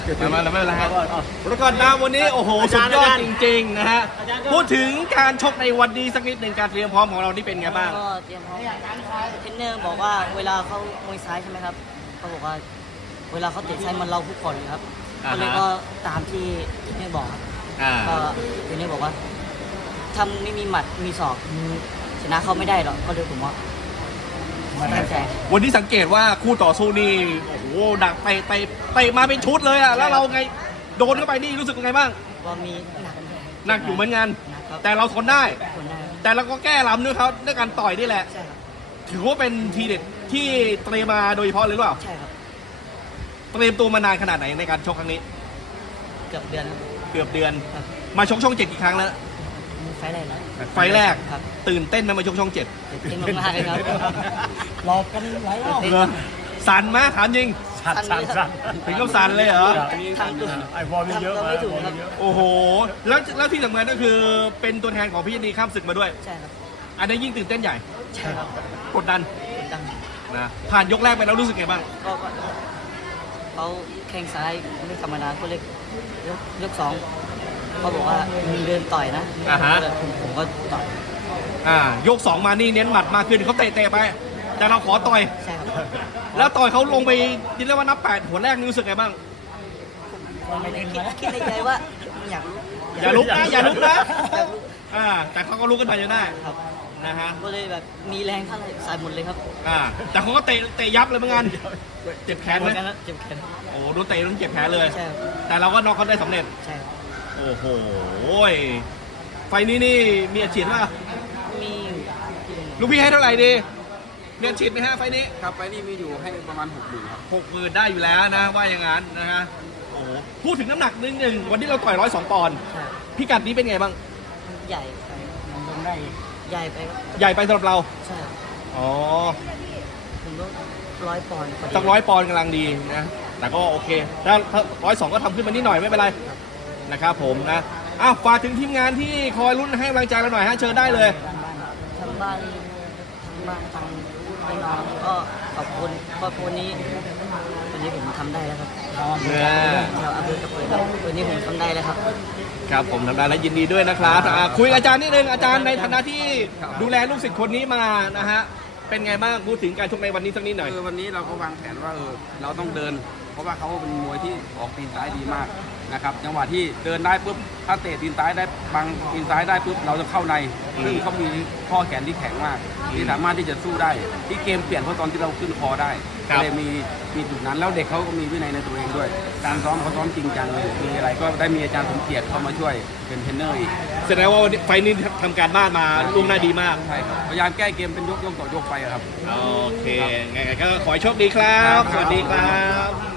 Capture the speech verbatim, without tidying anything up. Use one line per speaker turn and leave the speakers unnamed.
มามาแล้วไม่เป็นไรครับแล้วก็นะวันนี้โอ้โหสุดยอดจริงๆนะฮะพูดถึงการชกในวันนี้สักนิดหนึ่งการเตรียมพร้อมของเรานี่เป็นไงบ้าง
ก็เตรียมพร้อมเทรนเนอร์บอกว่าเวลาเขามวยซ้ายใช่ไหมครับเขาบอกว่าเวลาเขาเตะซ้ายมันเราทุกคนเลยครับก็เลยก็ตามที่เทรนเนอร์บอกครับก็เทรนเนอร์บอกว่าถ้าไม่มีหมัดมีศอกชนะเขาไม่ได้หรอกก็เลยผมว่าตั้งใจ
วันนี้สังเกตว่าคู่ต่อสู้นี่โอ้โหดักไปไปไปมาเป็นชุดเลยอ่ะแล้วเราไงโดนเข้าไปนี่รู้สึกยังไงบ้าง
ก็มีหนัก
หนักอยู่เหมือนกันแต่เราทนได้แต่เราก็แก้ลำด้วยเขาด้วยการต่อยนี่แหละถือว่าเป็นทีเด็ดที่เตรียมมาโดยเฉพาะเลยหรือเปล่า
ใช่ครับ
เตรียมตัวมานานขนาดไหนในการชกครั้งนี้
เกือบเดือน
เกือบเดือนมาชกช่องเจ็ดกี่ครั้งแล้ว
ไฟแรกแล้ว
ไฟแรกตื่นเต้นไหมมาชกช่องเจ็ด
ตื่นเต้นมากเลยครับรอกันหลายรอบ
สั่นไหมถามจริง
สั่นสั่นสั่น
ถึงกับสั่นเลยเหรอ
ทำตัว
ไอ้บอลเยอะ
ไม่ถูกครับ
โอ้โหแล้วแล้วที่สำคัญก็คือเป็นตัวแทนของพี่นีข้ามศึกมาด้วย
ใช่ครับ
อันนี้ยิ่งตื่นเต้นใหญ่
ใช่ครับ
กดดัน
กดดัน
นะผ่านยกแรกไปแล้วรู้สึกไงบ้าง
ก็เขาแข้งซ้ายไม่ธรรมดาเขาเล็กยกยกสองเขาบอกว่ามึงเดินต่อยนะ
อ่าฮะ
ผมก็ต่อย
อ่ายกสองมานี่เน้นหมัดมากขึ้นเขาเตะๆไปแต่เราขอต่อย
ใช่ครับ
แล้วต่อยเขาลงไปยินได้ว่านับแปดหัวแรกนี่รู้สึกไงบ้าง
ผมไม่ได้คิดคิดในใจว่าอยาก
อย่าลุกนะอย่าลุกนะอ่าแต่เขาก็ลุกขึ้นมาจนได้
ครับ
นะฮะ
ก็เลยแบบมีแรงเท่าไหร่ใส่หมดเลยครับ
อ่าแต่เขาก็เตะเตะยับเลยเหมือนกันเจ็บแขนไหม
เจ็บแขน
โอ้โดนเตะต้องเจ็บแขนเลย
ใช่
แต่เราก็น็อกเขาได้สำเร็จ
ใช่
โอ้โหไฟนี้นี่มีอาชีพป่ะ
มี
ลูกพี่ให้เท่าไหร่ดีเงินฉีดไหมฮะไฟนี้
ครับไฟนี้มีอยู่ให้ประมาณหกหมื่นครับ
หกหมื่นได้อยู่แล้วนะว่าอย่างนั้นนะฮะโอ้โหพูดถึงน้ำหนักนิดนึงวันที่เราต่อยร้อยสองปอนด์พิกัดนี้เป็นไงบ้าง
ใหญ่ไป
มันลงได้
ใหญ่ไป
ใหญ่ไปสำหรับเรา
ใช่
อ๋อ
ผมต้องร้อยปอนด์
ต้องร้อยปอนด์กำลังดีนะแต่ก็โอเคถ้าร้อยสองก็ทำขึ้นมานิดหน่อยไม่เป็นไรนะครับผมนะอ้าวฝากถึงทีมงานที่คอยรุ่นให้กำลังใจเราหน่อยฮะเชิญได้เลย
ทางบ้านทางบ้านทางพี่น้องก็ขอบคุณครอบครัวนี้วันนี้ผมทำได้แล้วครับชาวอำเภอกระเปิดวันนี้ผมทำได้แล้วครับ
ครับผมทำได้แล้วยินดีด้วยนะครับคุยกับอาจารย์นิดนึงอาจารย์ในฐานะที่ดูแลลูกศิษย์คนนี้มานะฮะเป็นไงบ้างพูดถึงการชกในวันนี้สักนิดหน่อย
คือวันนี้เราก็วางแผนว่าเออเราต้องเดินเพราะว่าเขาเป็นมวยที่ออกตีนซ้ายดีมากนะครับจังหวะที่เดินได้ปุ๊บถ้าเตะตีนซ้ายได้บังตีนซ้ายได้ปุ๊บเราจะเข้าในซึ่งเขามีข้อแขนที่แข็งมากที่สามารถที่จะสู้ได้ที่เกมเปลี่ยนเพราะตอนที่เราขึ้นคอได้ก็เลยมีมีจุดนั้นแล้วเด็กเขาก็มีวินัยในตัวเองด้วยการซ้อมเขาซ้อมจริงจังเลยมีอะไรก็ได้มีอาจารย์สมเกียรติเข้ามาช่วยเป็นเทรนเนอร์อีก
แสดงว่าไฟนี้ทำการบ้านมาล่วงหน้าดีมาก
ใช่ครับพยายามแก้เกมเป็นยกยกต่อยกไปครับ
โอเคไงก็ขอให้โชคดีครับสวัสดีครับ